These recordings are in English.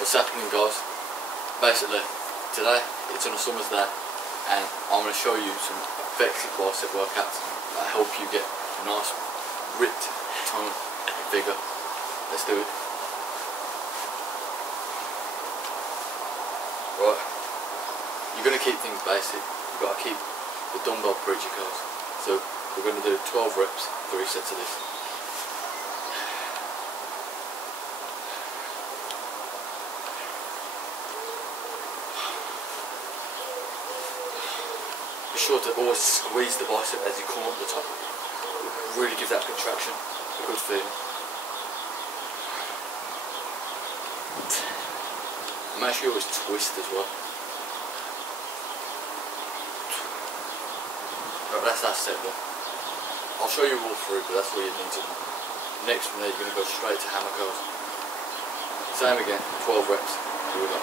What's happening, guys? Basically, today it's on a summer's day and I'm going to show you some effective bicep workouts that help you get a nice ripped tone and figure. Let's do it. Right, you're going to keep things basic. You've got to keep the dumbbell preacher curls. So we're going to do 12 reps, 3 sets of this. Be sure to always squeeze the bicep as you come up the top. It really gives that contraction a good feeling. And make sure you always twist as well. Right, that's that set one. I'll show you all through, but that's all you need to know. Next from there, you're going to go straight to hammer curls. Same again, 12 reps. Here we go.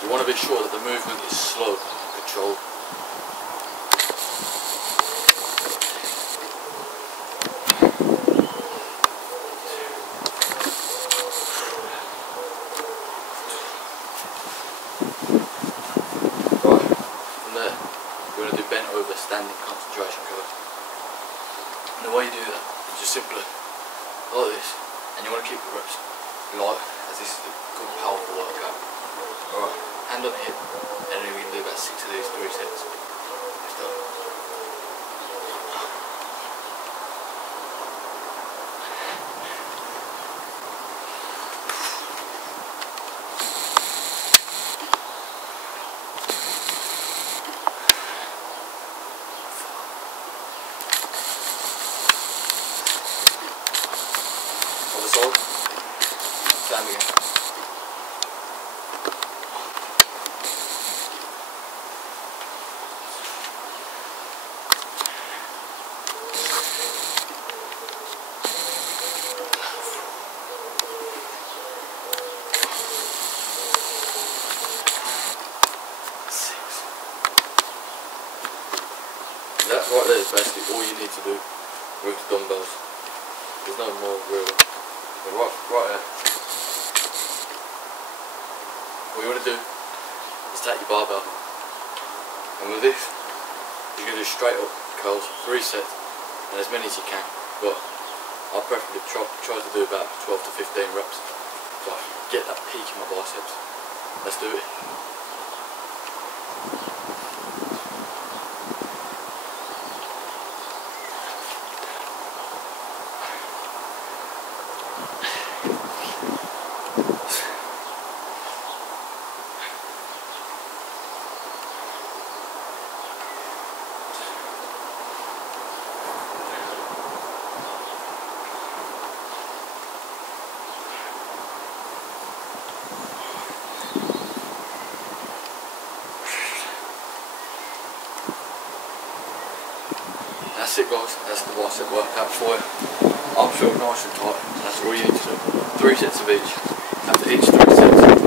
You want to be sure that the movement is slow and controlled. Right, from there, we're going to do bent over standing concentration curls. And the way you do that is just simply like this, and you want to keep the reps light, as this is a good powerful workout. Alright, hand on the hip, and then we can do about 6 of these, 3 sets. Let's go. Other side, same again. That right there is basically all you need to do with the dumbbells. There's no more really. But right there. What you want to do is take your barbell, and with this you're going to do straight up curls, 3 sets, and as many as you can. But I'll preferably try to do about 12 to 15 reps so I can get that peak in my biceps. Let's do it. That's it, guys, that's the bicep workout for you. I'm feeling nice and tight, that's all you need to do. 3 sets of each. After each 3 sets,